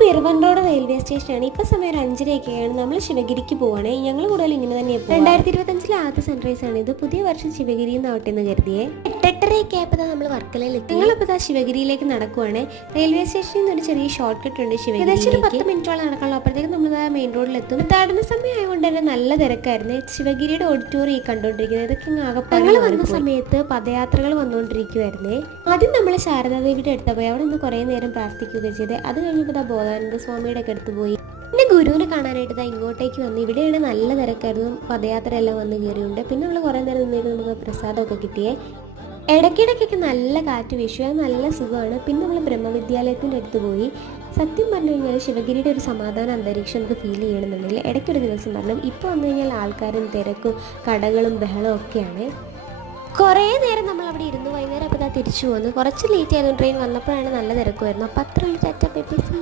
പിറവൻ road railway സ്റ്റേഷനാണ് ഇപ്പോൾ സമയം ഒരു അഞ്ചരയൊക്കെയാണ്. നമ്മൾ ശിവഗിരിക്ക് പോവാണ്. ഞങ്ങൾ കൂടുതൽ ഇങ്ങനെ തന്നെ രണ്ടായിരത്തി ഇരുപത്തഞ്ചിലെ ആദ്യ സൺറൈസ് ആണ് ഇത്. പുതിയ വർഷം ശിവഗിരി എന്നാവട്ടെ എന്ന് കരുതിയേ. എട്ടെട്ടരയൊക്കെ ആയപ്പോൾ നമ്മൾ വർക്കലയിൽ എത്തി. ഞങ്ങളിപ്പോൾ ശിവഗിരിയിലേക്ക് നടക്കുവാണ്. റെയിൽവേ സ്റ്റേഷനിൽ നിന്ന് ഒരു ചെറിയ ഷോർട്ട് കട്ട് ഉണ്ട് ശിവഗിരി ഏകദേശം ഒരു പത്ത് മിനിറ്റോളം നടക്കാനുള്ള. അപ്പോഴത്തേക്ക് നമ്മൾ മെയിൻ റോഡിലെത്തും താടുന്ന സമയം ആയതുകൊണ്ട് തന്നെ നല്ല തിരക്കായിരുന്നു. ശിവഗിരിയുടെ ഓഡിറ്റോറിയം കണ്ടുകൊണ്ടിരിക്കുന്നത് ഇതൊക്കെ ആകപ്പാട് ഞങ്ങൾ വന്ന സമയത്ത് പദയാത്രകൾ വന്നുകൊണ്ടിരിക്കുവായിരുന്നേ ആദ്യം നമ്മൾ ശാരദാദേവിയുടെ അടുത്ത് പോയി. അവിടെ നിന്ന് കുറേ നേരം പ്രാർത്ഥിക്കുകയൊക്കെ ചെയ്ത്. അത് കഴിഞ്ഞപ്പോൾ ദാ ബോധാനന്ദ സ്വാമിയുടെ ഒക്കെ അടുത്ത് പോയി. പിന്നെ ഗുരുവിനെ കാണാനായിട്ട് ഇതാ ഇങ്ങോട്ടേക്ക് വന്നു. ഇവിടെയാണ് നല്ല തിരക്കായിരുന്നു. പദയാത്ര എല്ലാം വന്ന് കയറിയുണ്ട്. പിന്നെ നമ്മൾ കുറേ നേരം നിന്നിട്ട് നമുക്ക് പ്രസാദമൊക്കെ കിട്ടിയേ. ഇടയ്ക്കിടയ്ക്കൊക്കെ നല്ല കാറ്റ് വീശുക നല്ല സുഖമാണ്. പിന്നെ നമ്മൾ ബ്രഹ്മവിദ്യാലയത്തിന്റെ അടുത്ത് പോയി. സത്യം പറഞ്ഞു കഴിഞ്ഞാൽ ശിവഗിരിയുടെ ഒരു സമാധാന അന്തരീക്ഷം നമുക്ക് ഫീൽ ചെയ്യണമെന്നുണ്ടെങ്കിൽ ഇടയ്ക്കൊരു ദിവസം പറഞ്ഞു ഇപ്പോൾ വന്നു കഴിഞ്ഞാൽ ആൾക്കാരും തിരക്കും കടകളും ബഹളവും ഒക്കെയാണ്. കുറേ നേരം നമ്മൾ അവിടെ ഇരുന്നു. വൈകുന്നേരം അപ്പോൾ തിരിച്ചു പോകുന്നു കുറച്ച് ലേറ്റ് ആയിരുന്നു ട്രെയിൻ വന്നപ്പോഴാണ് നല്ല തിരക്കുമായിരുന്നു. അപ്പോൾ അത്ര ഒരു ചാറ്റ